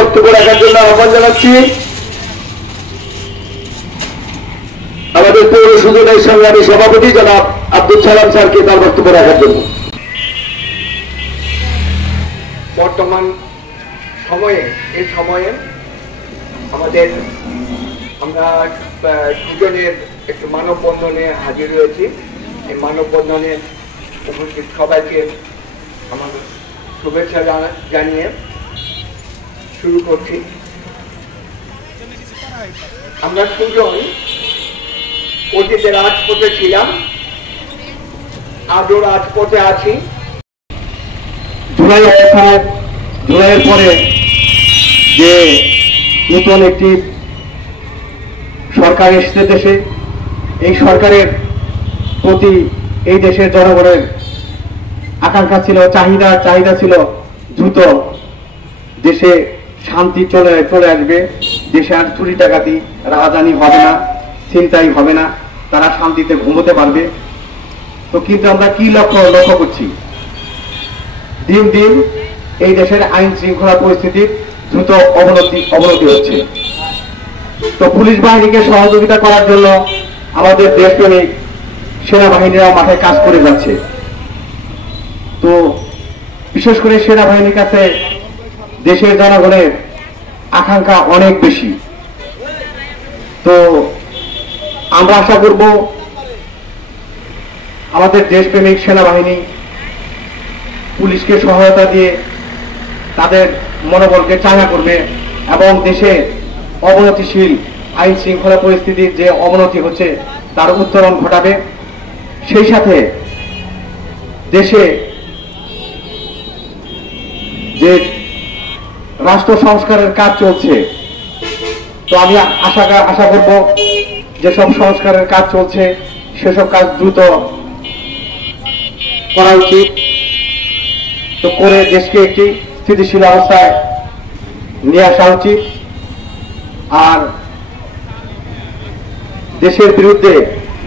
বক্তব্য রাখার জন্য আহ্বান জানাচ্ছি আমাদের পৌর সুজনের সংগ্রামী সভাপতি জনাব আব্দুল সালাম স্যারকে তার বক্তব্য রাখার জন্য। বর্তমান সময়ে এই সময়ে আমাদের আমরা দুজনের একটু মানববন্ধনে হাজির হয়েছি। এই মানববন্ধনে উপস্থিত সবাইকে আমাদের শুভেচ্ছা জানিয়ে শুরু করছি। আমরা দুজন অতীতে রাজপথে ছিলাম, আজও রাজপথে আছি। জুলাইয়ের পরে যে নতুন একটি সরকার এসেছে দেশে, এই সরকারের প্রতি এই দেশের জনগণের আকাঙ্ক্ষা ছিল, চাহিদা ছিল দ্রুত দেশে শান্তি চলে আসবে, দেশে আর চুরি ডাকাতি রাহাজানি হবে না, ছিনতাই হবে না, তারা শান্তিতে ঘুমোতে পারবে। তো কিন্তু আমরা কি লক্ষ্য করছি, দিন দিন এই দেশের আইন শৃঙ্খলা পরিস্থিতির দ্রুত অবনতি হচ্ছে। তো পুলিশ বাহিনীকে সহযোগিতা করার জন্য আমাদের দেশপ্রেমিক সেনাবাহিনীরা মাঠে কাজ করে যাচ্ছে। তো বিশেষ করে সেনাবাহিনীর কাছে দেশের জনগণের আকাঙ্ক্ষা অনেক বেশি। তো আমরা আশা করব আমাদের দেশপ্রেমিক সেনাবাহিনী পুলিশকে সহায়তা দিয়ে তাদের মনোবলকে চাঙ্গা করবে এবং দেশে অবনতিশীল আইন শৃঙ্খলা পরিস্থিতির যে অবনতি হচ্ছে তার উত্তরণ ঘটাবে। সেই সাথে দেশে যে রাষ্ট্র সংস্কারের কাজ চলছে, তো আমি আশা করব যেসব সংস্কারের কাজ চলছে সেসব কাজ দ্রুত করা উচিত। তো করে দেশকে একটি স্থিতিশীল অবস্থায় নিয়ে আসা উচিত। আর দেশের বিরুদ্ধে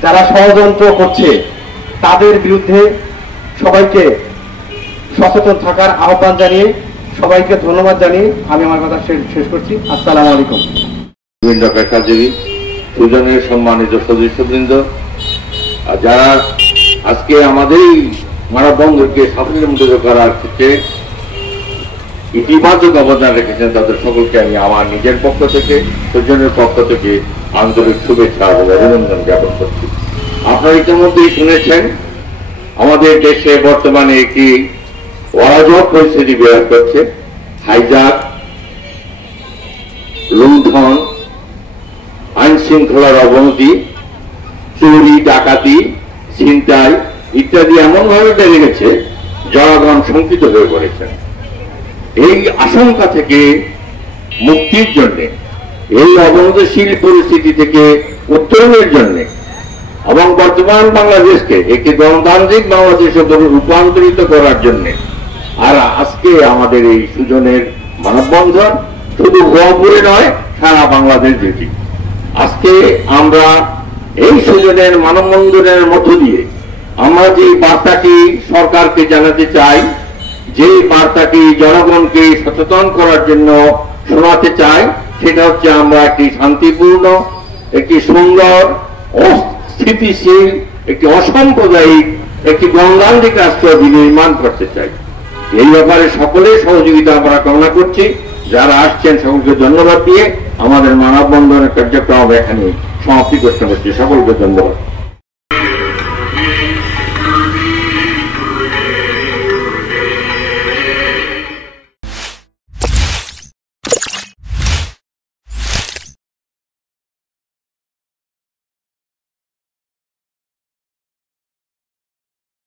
যারা ষড়যন্ত্র করছে তাদের বিরুদ্ধে সবাইকে সচেতন থাকার আহ্বান জানিয়ে সবাইকে ধন্যবাদ জানিয়ে আমি আমার কথা শেষ করছি। আসসালামু আলাইকুম। বিভিন্ন পেশাজীবী সুজনের সম্মানিত সদস্যবৃন্দ, যারা আজকে আমাদের মানববন্ধনকে সাফল্যমণ্ডিত করার ক্ষেত্রে ইতিবাচক অবদান রেখেছেন, তাদের সকলকে আমি আমার নিজের পক্ষ থেকে, সুজনের পক্ষ থেকে আন্তরিক শুভেচ্ছা এবং অভিনন্দন জ্ঞাপন করছি। আপনারা ইতিমধ্যেই শুনেছেন আমাদের দেশে বর্তমানে একটি অরাজক পরিস্থিতি বিরাজ করছে। হাইজাক, লুণ্ঠন, আইন শৃঙ্খলার অবনতি, চুরি ডাকাতি, ছিনতাই ইত্যাদি এমনভাবে বেড়ে গেছে জনগণ শঙ্কিত হয়ে পড়েছেন। এই আশঙ্কা থেকে মুক্তির জন্য, এই অবনতিশীল পরিস্থিতি থেকে উত্তরণের জন্য এবং বর্তমান বাংলাদেশকে একটি গণতান্ত্রিক বাংলাদেশে রূপান্তরিত করার জন্য আর আজকে আমাদের এই সুজনের মানববন্ধন শুধু রংপুরে নয়, সারা বাংলাদেশ ব্যাপী। আজকে আমরা এই সুজনের মানববন্ধনের মধ্য দিয়ে আমরা যে বার্তাটি সরকারকে জানাতে চাই, যে বার্তাটি জনগণকে সচেতন করার জন্য শোনাতে চাই, সেটা হচ্ছে আমরা একটি শান্তিপূর্ণ, একটি সুন্দর, স্থিতিশীল, একটি অসাম্প্রদায়িক, একটি গণতান্ত্রিক রাষ্ট্র বিনির্মাণ করতে চাই। এই ব্যাপারে সকলের সহযোগিতা আমরা কামনা করছি। যারা আসছেন সকলকে ধন্যবাদ দিয়ে আমাদের মানববন্ধনের কার্যক্রম এখানে সমাপ্তি করতে হচ্ছে। সকলকে ধন্যবাদ।